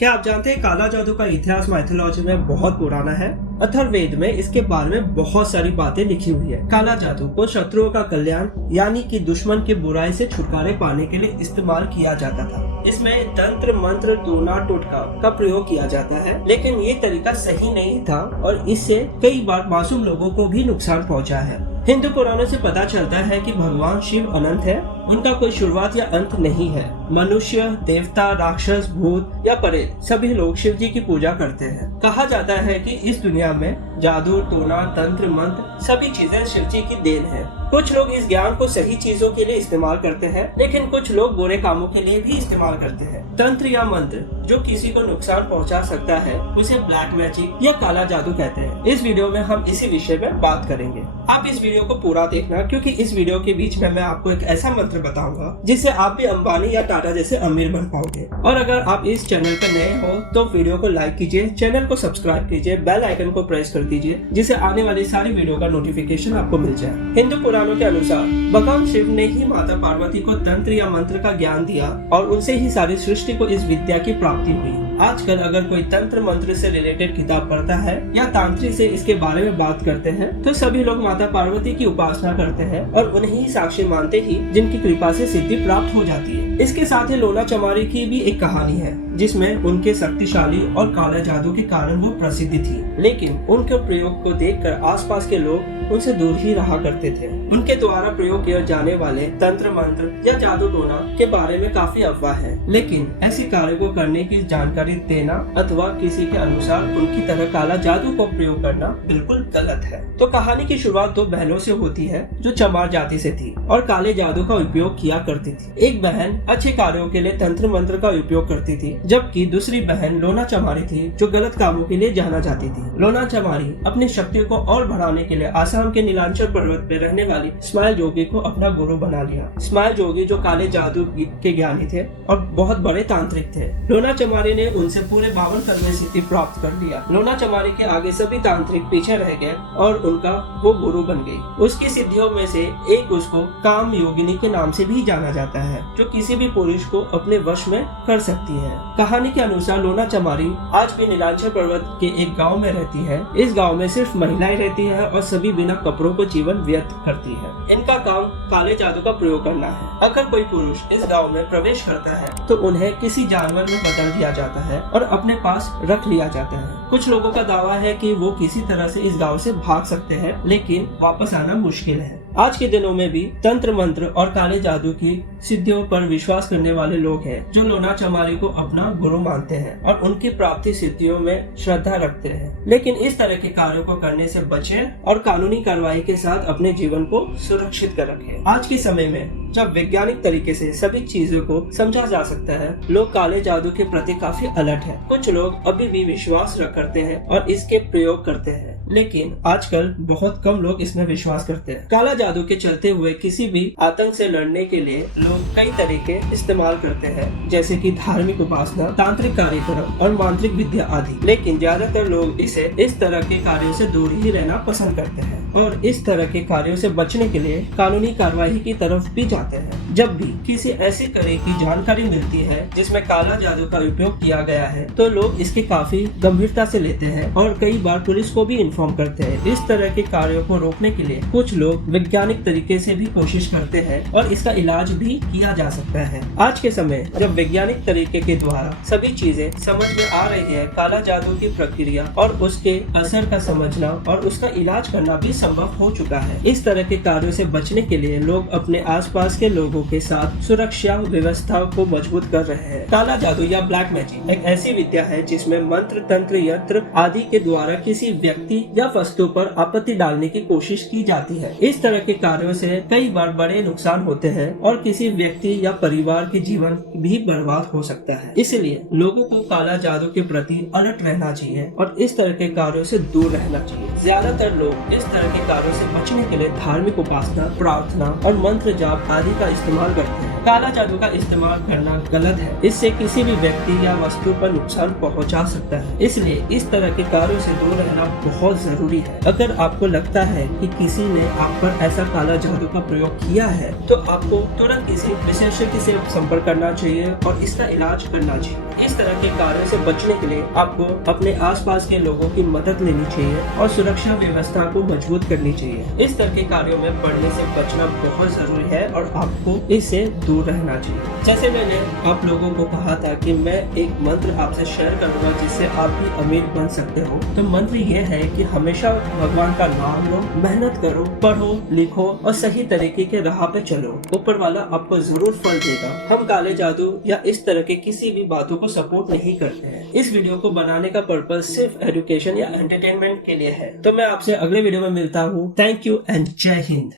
क्या आप जानते हैं काला जादू का इतिहास माइथोलॉजी में बहुत पुराना है। अथर्ववेद में इसके बारे में बहुत सारी बातें लिखी हुई है। काला जादू को शत्रुओं का कल्याण यानी कि दुश्मन की बुराई से छुटकारे पाने के लिए इस्तेमाल किया जाता था। इसमें तंत्र मंत्र टोना टोटका का प्रयोग किया जाता है, लेकिन ये तरीका सही नहीं था और इससे कई बार मासूम लोगों को भी नुकसान पहुंचा है। हिंदू पुराणों से पता चलता है कि भगवान शिव अनंत है, उनका कोई शुरुआत या अंत नहीं है। मनुष्य, देवता, राक्षस, भूत या प्रेत सभी लोग शिव जी की पूजा करते हैं। कहा जाता है कि इस दुनिया में जादू, टोना, तंत्र, मंत्र सभी चीजें शिव जी की देन है। कुछ लोग इस ज्ञान को सही चीजों के लिए इस्तेमाल करते हैं, लेकिन कुछ लोग बुरे कामों के लिए भी इस्तेमाल करते हैं। तंत्र या मंत्र जो किसी को नुकसान पहुंचा सकता है उसे ब्लैक मैजिक या काला जादू कहते हैं। इस वीडियो में हम इसी विषय में बात करेंगे। आप इस वीडियो को पूरा देखना, क्योंकि इस वीडियो के बीच में मैं आपको एक ऐसा मंत्र बताऊंगा जिससे आप भी अंबानी या टाटा जैसे अमीर बन पाओगे। और अगर आप इस चैनल पर नए हो तो वीडियो को लाइक कीजिए, चैनल को सब्सक्राइब कीजिए, बेल आइकन को प्रेस कर दीजिए, जिससे आने वाली सारी वीडियो का नोटिफिकेशन आपको मिल जाए। हिंदू पुराणों के अनुसार भगवान शिव ने ही माता पार्वती को तंत्र या मंत्र का ज्ञान दिया और उनसे ही सारी सृष्टि को इस विद्या की प्राप्ति हुई। आजकल अगर कोई तंत्र मंत्र से रिलेटेड किताब पढ़ता है या तांत्रिक से इसके बारे में बात करते हैं तो सभी लोग माता पार्वती की उपासना करते हैं और उन्हें ही साक्षी मानते ही जिनकी कृपा से सिद्धि प्राप्त हो जाती है। इसके साथ ही लोना चमारी की भी एक कहानी है जिसमें उनके शक्तिशाली और काला जादू के कारण वो प्रसिद्ध थी, लेकिन उनके प्रयोग को देखकर आसपास के लोग उनसे दूर ही रहा करते थे। उनके द्वारा प्रयोग किए जाने वाले तंत्र मंत्र या जादू टोना के बारे में काफी अफवाह है, लेकिन ऐसे कार्य को करने की जानकारी देना अथवा किसी के अनुसार उनकी तरह काला जादू को प्रयोग करना बिल्कुल गलत है। तो कहानी की शुरुआत दो बहनों से होती है जो चमार जाति से थी और काले जादू का उपयोग किया करती थी। एक बहन अच्छे कार्यों के लिए तंत्र मंत्र का उपयोग करती थी, जबकि दूसरी बहन लोना चमारी थी जो गलत कामों के लिए जाना जाती थी। लोना चमारी अपनी शक्तियों को और बढ़ाने के लिए आसाम के नीलांचल पर्वत में रहने वाली स्माइल जोगी को अपना गुरु बना लिया। स्माइल जोगी जो काले जादू के ज्ञानी थे और बहुत बड़े तांत्रिक थे। लोना चमारी ने उनसे पूरे 52 साल में सिद्धि प्राप्त कर लिया। लोना चमारी के आगे सभी तांत्रिक पीछे रह गए और उनका वो गुरु बन गई। उसकी सिद्धियों में से एक उसको काम योगिनी के नाम से भी जाना जाता है, जो किसी भी पुरुष को अपने वश में कर सकती है। कहानी के अनुसार लोना चमारी आज भी नीलांचल पर्वत के एक गांव में रहती है। इस गांव में सिर्फ महिलाएं रहती है और सभी बिना कपड़ों को जीवन व्यर्थ करती है। इनका काम काले जादू का प्रयोग करना है। अगर कोई पुरुष इस गांव में प्रवेश करता है तो उन्हें किसी जानवर में बदल दिया जाता है और अपने पास रख लिया जाता है। कुछ लोगों का दावा है कि वो किसी तरह से इस गांव से भाग सकते हैं, लेकिन वापस आना मुश्किल है। आज के दिनों में भी तंत्र मंत्र और काले जादू की सिद्धियों पर विश्वास करने वाले लोग हैं जो लोना चमारी को अपना गुरु मानते हैं और उनकी प्राप्ति सिद्धियों में श्रद्धा रखते हैं। लेकिन इस तरह के कार्यों को करने से बचें और कानूनी कार्रवाई के साथ अपने जीवन को सुरक्षित कर रखें। आज के समय में जब वैज्ञानिक तरीके से सभी चीजों को समझा जा सकता है, लोग काले जादू के प्रति काफी अलर्ट हैं। कुछ लोग अभी भी विश्वास करते हैं और इसके प्रयोग करते हैं, लेकिन आजकल बहुत कम लोग इसमें विश्वास करते हैं। काला जादू के चलते हुए किसी भी आतंक से लड़ने के लिए लोग कई तरीके इस्तेमाल करते हैं, जैसे कि धार्मिक उपासना, तांत्रिक कार्यक्रम और मांत्रिक विद्या आदि। लेकिन ज्यादातर लोग इसे इस तरह के कार्यों से दूर ही रहना पसंद करते हैं और इस तरह के कार्यों से बचने के लिए कानूनी कार्रवाई की तरफ भी जाते हैं। जब भी किसी ऐसे कार्य की जानकारी मिलती है जिसमें काला जादू का उपयोग किया गया है तो लोग इसके काफी गंभीरता से लेते हैं और कई बार पुलिस को भी इन्फॉर्म करते हैं। इस तरह के कार्यों को रोकने के लिए कुछ लोग वैज्ञानिक तरीके से भी कोशिश करते हैं और इसका इलाज भी किया जा सकता है। आज के समय जब वैज्ञानिक तरीके के द्वारा सभी चीजें समझ में आ रही है, काला जादू की प्रक्रिया और उसके असर का समझना और उसका इलाज करना भी संभव हो चुका है। इस तरह के कार्यों से बचने के लिए लोग अपने आसपास के लोगों के साथ सुरक्षा व्यवस्था को मजबूत कर रहे हैं। काला जादू या ब्लैक मैजिक एक ऐसी विद्या है जिसमें मंत्र, तंत्र, यंत्र आदि के द्वारा किसी व्यक्ति या वस्तु पर आपत्ति डालने की कोशिश की जाती है। इस तरह के कार्यों से कई बार बड़े नुकसान होते हैं और किसी व्यक्ति या परिवार के जीवन भी बर्बाद हो सकता है। इसलिए लोगों को काला जादू के प्रति अलर्ट रहना चाहिए और इस तरह के कार्यों से दूर रहना चाहिए। ज्यादातर लोग इस तरह के कार्यों से बचने के लिए धार्मिक उपासना, प्रार्थना और मंत्र जाप आदि का इस्तेमाल करते हैं। काला जादू का इस्तेमाल करना गलत है, इससे किसी भी व्यक्ति या वस्तु पर नुकसान पहुंचा सकता है। इसलिए इस तरह के कार्यों से दूर रहना बहुत जरूरी है। अगर आपको लगता है कि किसी ने आप पर ऐसा काला जादू का प्रयोग किया है तो आपको तुरंत किसी विशेषज्ञ से संपर्क करना चाहिए और इसका इलाज करना चाहिए। इस तरह के कार्यों से बचने के लिए आपको अपने आसपास के लोगों की मदद लेनी चाहिए और सुरक्षा व्यवस्था को मजबूत करनी चाहिए। इस तरह के कार्यों में पड़ने से बचना बहुत जरूरी है और आपको इससे दूर रहना चाहिए। जैसे मैंने आप लोगों को कहा था कि मैं एक मंत्र आपसे शेयर करूंगा जिससे आप भी अमीर बन सकते हो। तो मंत्र ये है कि हमेशा भगवान का नाम लो, मेहनत करो, पढ़ो, लिखो और सही तरीके के राह पे चलो। ऊपर वाला आपको जरूर फल देगा। हम काले जादू या इस तरह के किसी भी बातों को सपोर्ट नहीं करते हैं। इस वीडियो को बनाने का पर्पज सिर्फ एजुकेशन या एंटरटेनमेंट के लिए है। तो मैं आपसे अगले वीडियो में मिलता हूँ। थैंक यू एंड जय हिंद।